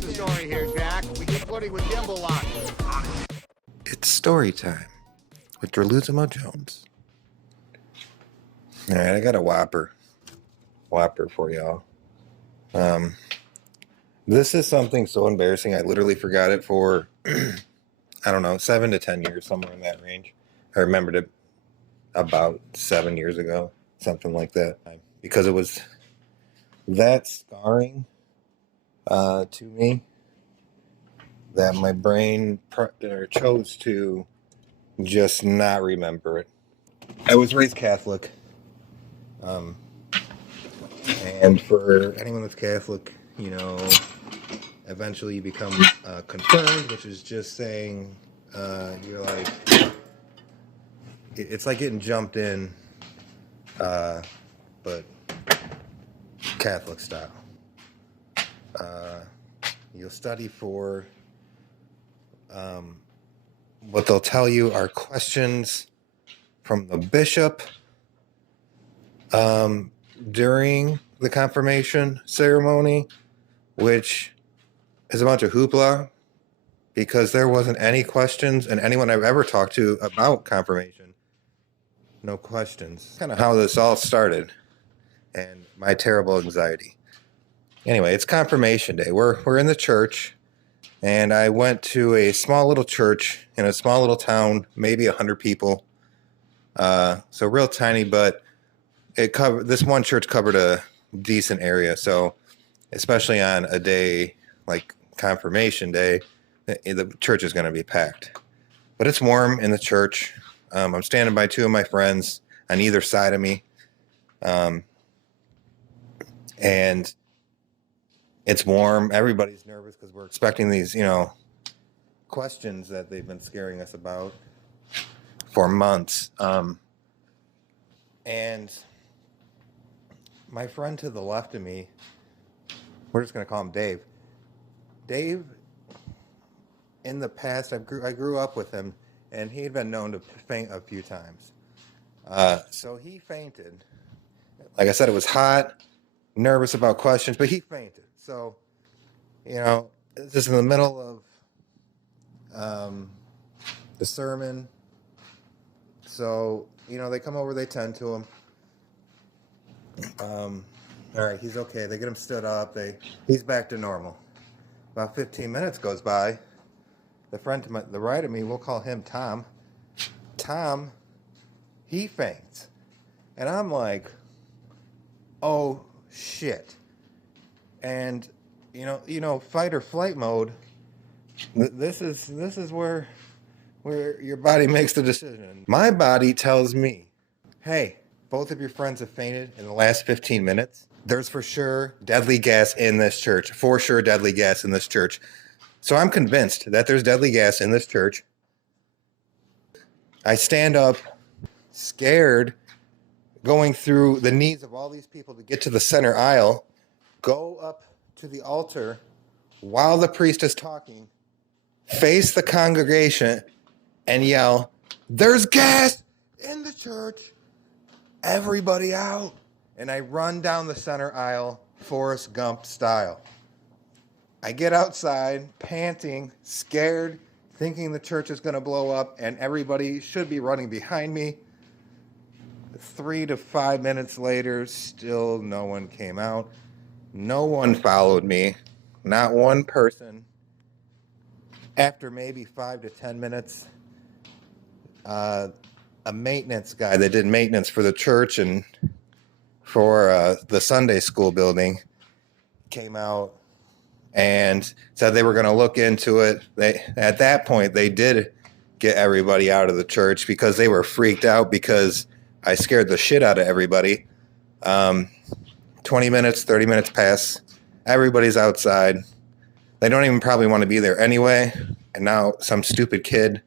What's the story here, Jack? We get footy with gimbal lock. It's story time with Dreluzimo Jones. All right, I got a whopper for y'all. This is something so embarrassing. I literally forgot it for, I don't know, 7 to 10 years, somewhere in that range. I remembered it about 7 years ago, something like that, because it was that scarring to me that my brain chose to just not remember it. I was raised Catholic, and for anyone that's Catholic, you know, eventually you become confirmed, which is just saying you're like, it's like getting jumped in, but Catholic style. You'll study for what they'll tell you are questions from the bishop during the confirmation ceremony, which is a bunch of hoopla because there wasn't any questions, and anyone I've ever talked to about confirmation, no questions. Kind of how this all started and my terrible anxiety. Anyway, it's confirmation day. We're in the church, and I went to a small little church in a small little town, maybe 100 people. So real tiny, but this one church covered a decent area. So especially on a day like confirmation day, the church is going to be packed. But it's warm in the church. I'm standing by two of my friends on either side of me. And it's warm. Everybody's nervous because we're expecting these, questions that they've been scaring us about for months. And my friend to the left of me, we're just going to call him Dave. Dave, in the past, I grew up with him, and he had been known to faint a few times. So he fainted. Like I said, it was hot, nervous about questions, but he fainted. So, it's just in the middle of the sermon. So, they come over, they tend to him. All right, he's okay. They get him stood up. He's back to normal. About 15 minutes goes by. The friend to the right of me, we'll call him Tom. Tom, he faints. And I'm like, oh, shit. And, fight or flight mode, this is where your body makes the decision. My body tells me, hey, both of your friends have fainted in the last 15 minutes. There's for sure deadly gas in this church. For sure deadly gas in this church. So I'm convinced that there's deadly gas in this church. I stand up, scared, going through the knees of all these people to get to the center aisle, go up to the altar while the priest is talking, face the congregation, and yell, "There's gas in the church. Everybody out." And I run down the center aisle, Forrest Gump style. I get outside, panting, scared, thinking the church is going to blow up, and everybody should be running behind me. 3 to 5 minutes later, still no one came out. No one followed me. Not one person. After maybe 5 to 10 minutes, a maintenance guy that did maintenance for the church and for the Sunday school building came out and said they were going to look into it. At that point, they did get everybody out of the church because they were freaked out because I scared the shit out of everybody. 20 minutes, 30 minutes pass. Everybody's outside. They don't even probably want to be there anyway. And now some stupid kid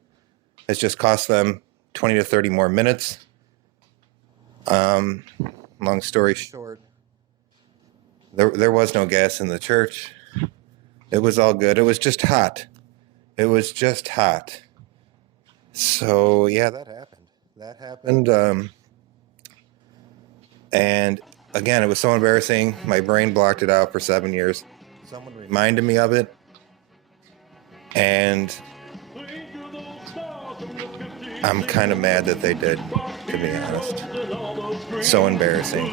has just cost them 20 to 30 more minutes. Long story short, there was no gas in the church. It was all good. It was just hot. So, yeah, that happened. And again, it was so embarrassing. My brain blocked it out for 7 years. Someone reminded me of it And I'm kind of mad that they did, to be honest. So embarrassing.